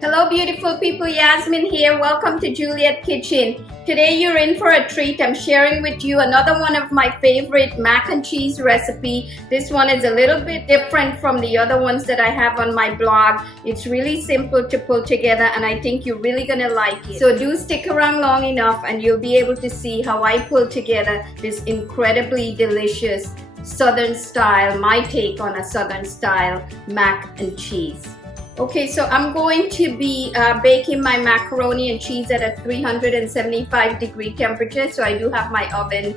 Hello beautiful people, Yasmin here. Welcome to Juliet Kitchen. Today you're in for a treat. I'm sharing with you another one of my favorite mac and cheese recipe. This one is a little bit different from the other ones that I have on my blog. It's really simple to pull together and I think you're really gonna like it. So do stick around long enough and you'll be able to see how I pull together this incredibly delicious Southern style, my take on a Southern style mac and cheese. Okay, so I'm going to be baking my macaroni and cheese at a 375-degree temperature. So I do have my oven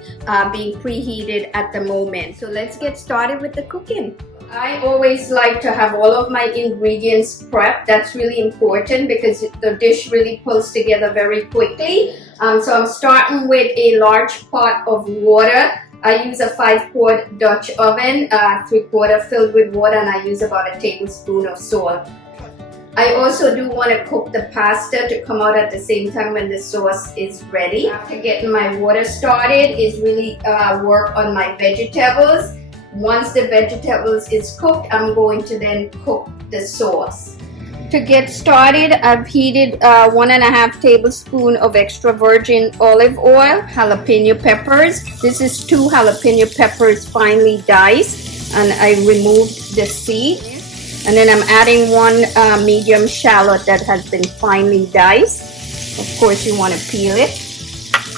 being preheated at the moment. So let's get started with the cooking. I always like to have all of my ingredients prepped. That's really important because the dish really pulls together very quickly. So I'm starting with a large pot of water. I use a 5-quart Dutch oven, 3/4 filled with water, and I use about a tablespoon of salt. I also do want to cook the pasta to come out at the same time when the sauce is ready. After getting my water started is really work on my vegetables. Once the vegetables is cooked, I'm going to then cook the sauce. To get started, I've heated 1.5 tablespoons of extra virgin olive oil, jalapeno peppers. This is 2 jalapeno peppers finely diced, and I removed the seed. And then I'm adding 1 medium shallot that has been finely diced. Of course, you want to peel it.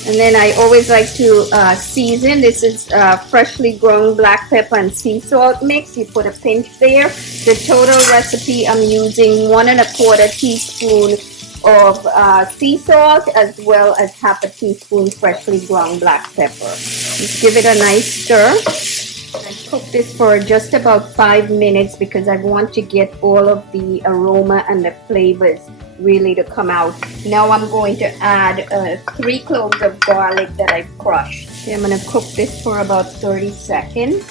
And then I always like to season. This is freshly ground black pepper and sea salt mix. You put a pinch there. The total recipe, I'm using 1¼ teaspoon of sea salt as well as ½ teaspoon freshly ground black pepper. Just give it a nice stir. I cook this for just about 5 minutes because I want to get all of the aroma and the flavors really to come out. Now I'm going to add 3 cloves of garlic that I've crushed. Okay, I'm going to cook this for about 30 seconds.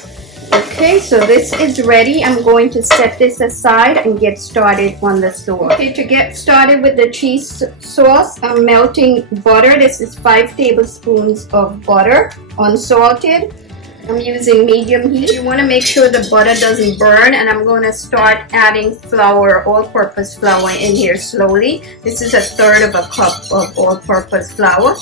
Okay, so this is ready. I'm going to set this aside and get started on the sauce. Okay, to get started with the cheese sauce, I'm melting butter. This is 5 tablespoons of butter, unsalted. I'm using medium heat. You want to make sure the butter doesn't burn, and I'm going to start adding flour, all-purpose flour in here slowly. This is 1/3 of a cup of all-purpose flour.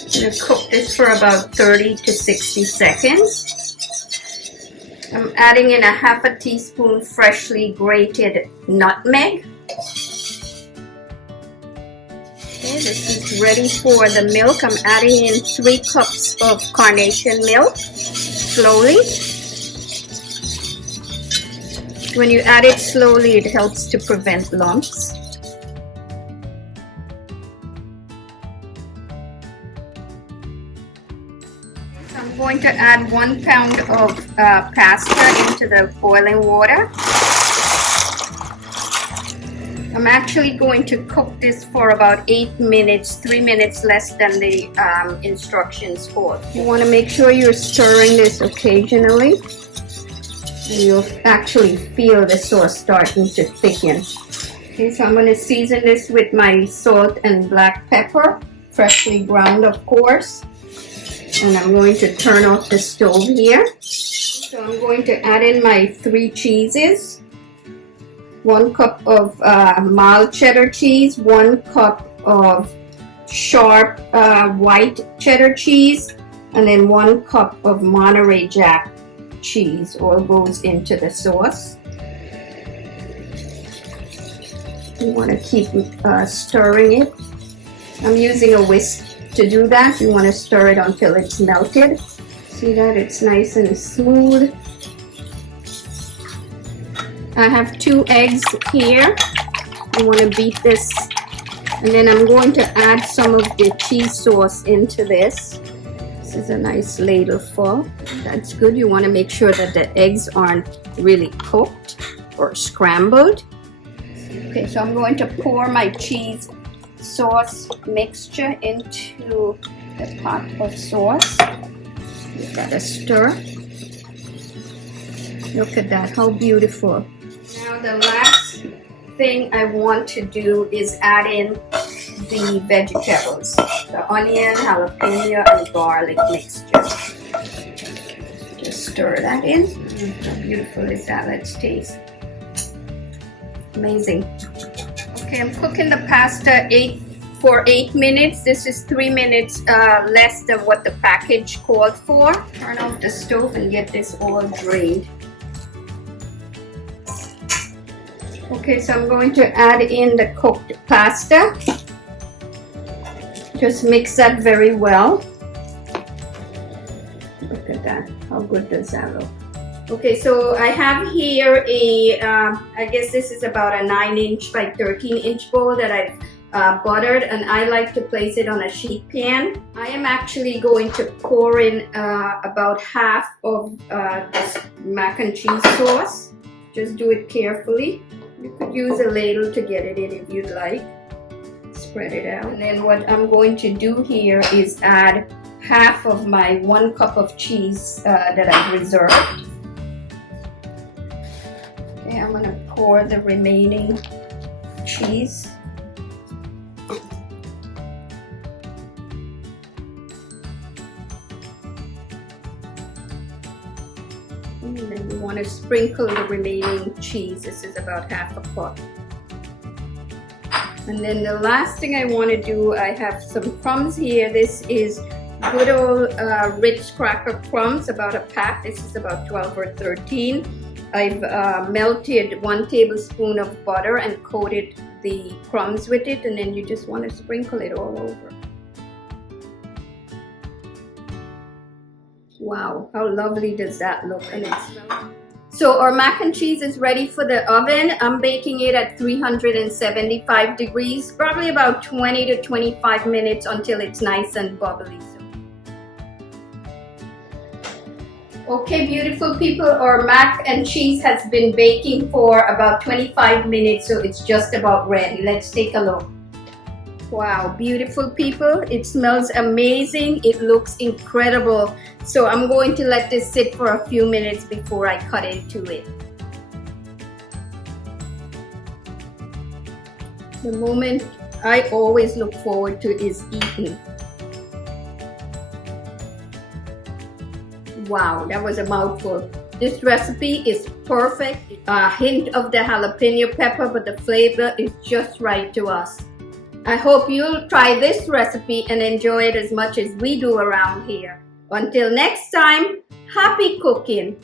I'm going to cook this for about 30 to 60 seconds. I'm adding in 1/2 teaspoon freshly grated nutmeg. Okay, this is ready for the milk. I'm adding in 3 cups of carnation milk, slowly. When you add it slowly, it helps to prevent lumps. I'm going to add 1 pound of pasta into the boiling water. I'm actually going to cook this for about 8 minutes, 3 minutes less than the instructions call. You want to make sure you're stirring this occasionally. You'll actually feel the sauce starting to thicken. Okay, so I'm going to season this with my salt and black pepper, freshly ground of course. And I'm going to turn off the stove here. So I'm going to add in my 3 cheeses. 1 cup of mild cheddar cheese, 1 cup of sharp white cheddar cheese, and then 1 cup of Monterey Jack cheese. All goes into the sauce. You want to keep stirring it. I'm using a whisk to do that. You want to stir it until it's melted. See that? It's nice and smooth. I have 2 eggs here. You want to beat this. And then I'm going to add some of the cheese sauce into this. This is a nice ladle full. That's good. You want to make sure that the eggs aren't really cooked or scrambled. Okay, so I'm going to pour my cheese sauce mixture into the pot of sauce. Give that a stir. Look at that, how beautiful. Now the last thing I want to do is add in the vegetables, the onion, jalapeno, and garlic mixture. Just stir that in. How beautiful is that? Let's taste. Amazing. Okay, I'm cooking the pasta for 8 minutes. This is 3 minutes less than what the package called for. Turn off the stove and get this all drained. Okay, so I'm going to add in the cooked pasta. Just mix that very well. Look at that. How good does that look? Okay, so I have here a, I guess this is about a 9-inch by 13-inch bowl that I've buttered, and I like to place it on a sheet pan. I am actually going to pour in about half of this mac and cheese sauce. Just do it carefully. You could use a ladle to get it in if you'd like. Spread it out. And then what I'm going to do here is add half of my 1 cup of cheese that I've reserved. Okay, I'm going to pour the remaining cheese. And then you want to sprinkle the remaining cheese. This is about half a cup. And then the last thing I want to do, I have some crumbs here. This is good old Ritz cracker crumbs, about a pack. This is about 12 or 13. I've melted 1 tablespoon of butter and coated the crumbs with it, and then you just want to sprinkle it all over. Wow, how lovely does that look? And it smells. So our mac and cheese is ready for the oven. I'm baking it at 375 degrees, probably about 20 to 25 minutes until it's nice and bubbly. Okay, beautiful people, our mac and cheese has been baking for about 25 minutes, so it's just about ready. Let's take a look. Wow, beautiful people, it smells amazing. It looks incredible. So I'm going to let this sit for a few minutes before I cut into it. The moment I always look forward to is eating. Wow, that was a mouthful. This recipe is perfect. A hint of the jalapeno pepper, but the flavor is just right to us. I hope you'll try this recipe and enjoy it as much as we do around here. Until next time, happy cooking!